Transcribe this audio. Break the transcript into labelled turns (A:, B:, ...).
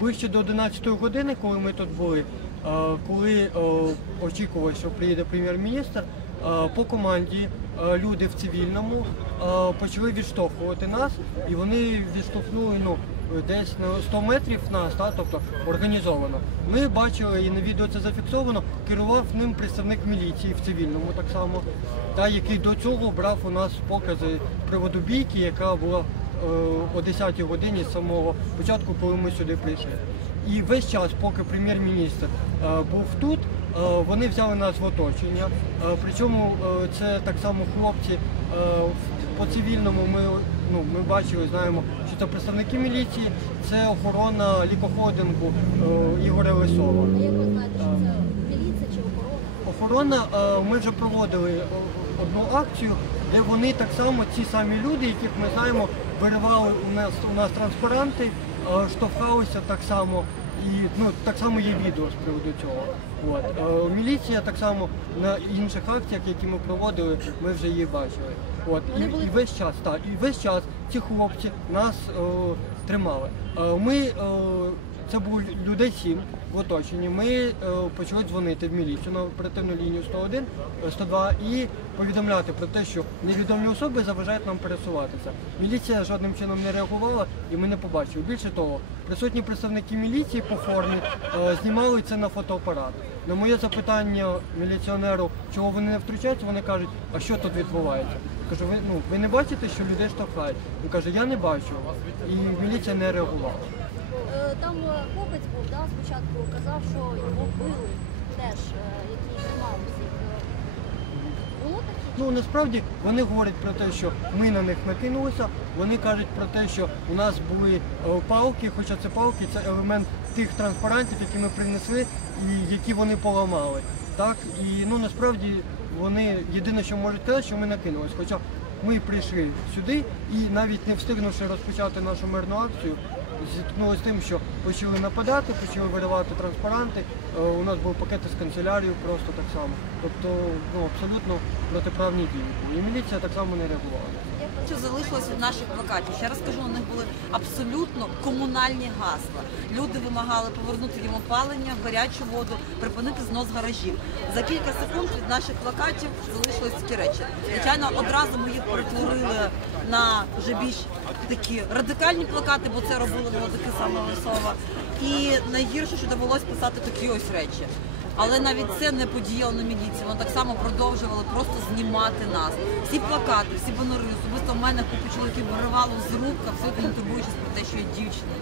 A: ближче до 11 години, коли ми тут були, е, коли е, очікували, що приїде прем'єр-міністр, е, по команді люди в цивільному почали відштовхувати нас, і вони відштовхнули ну, десь на 100 метрів нас, та, тобто організовано. Ми бачили і на відео це зафіксовано, керував ним представник міліції в цивільному так само, та, який до цього брав у нас покази приводу бійки, яка була о 10 годині з самого початку, коли ми сюди прийшли. І весь час, поки прем'єр-міністр е, був тут, е, вони взяли нас в оточення. Е, Причому е, це так само хлопці е, по цивільному. Ми ну ми бачили, знаємо, що це представники міліції, це охорона лікоходингу е, Ігоря Лисова.
B: Охорона?
A: Е, ми вже проводили е, одну акцію, де вони так само, ті самі люди, яких ми знаємо, виривали у нас у нас транспаранти, штовхалися так само. І ну так само є відео з приводу цього. От е, міліція так само на інших акціях, які ми проводили, ми вже її бачили. От і, і весь час, так, і весь час ці хлопці нас е, тримали. Е, ми е, це було людей сім в оточенні. Ми е, почали дзвонити в міліцію на оперативну лінію 101, е, 102 і повідомляти про те, що невідомі особи заважають нам пересуватися. Міліція жодним чином не реагувала і ми не побачили. Більше того, присутні представники міліції по формі е, знімали це на фотоапарат. На моє запитання міліціонеру, чого вони не втручаються, вони кажуть, а що тут відбувається? Кажу, ви ну ви не бачите, що людей штовхають? Він каже, я не бачу. І міліція не реагувала.
B: Е, Там е, хлопець був, да, спочатку казав, що його били теж, е, який тримав всіх. Е?
A: Ну насправді вони говорять про те, що ми на них накинулися. Вони кажуть про те, що у нас були е, палки, хоча це палки, це елемент тих транспарантів, які ми принесли і які вони поламали. Так і ну насправді вони єдине, що можуть сказати, що ми накинулись. Хоча ми прийшли сюди і навіть не встигнувши розпочати нашу мирну акцію, зіткнулися з тим, що почали нападати, почали виривати транспаранти. Е, У нас були пакети з канцелярією просто так само. Тобто ну, абсолютно протиправні дії. І міліція так само не реагувала.
C: Що залишилось від наших плакатів? Ще раз кажу, у них були абсолютно комунальні гасла. Люди вимагали повернути їм опалення, гарячу воду, припинити знос гаражів. За кілька секунд від наших плакатів залишились такі речі. Звичайно, одразу ми їх перетворили на вже більш такі радикальні плакати, бо це робили молодики саме Лисова. І найгірше, що довелось писати такі ось речі. Але навіть це не подіяло на міліцію. Вони так само продовжували просто знімати нас. Всі плакати, всі банери, особисто в мене купу чоловіків виривало з рук, абсолютно не турбуючись про те, що я дівчина.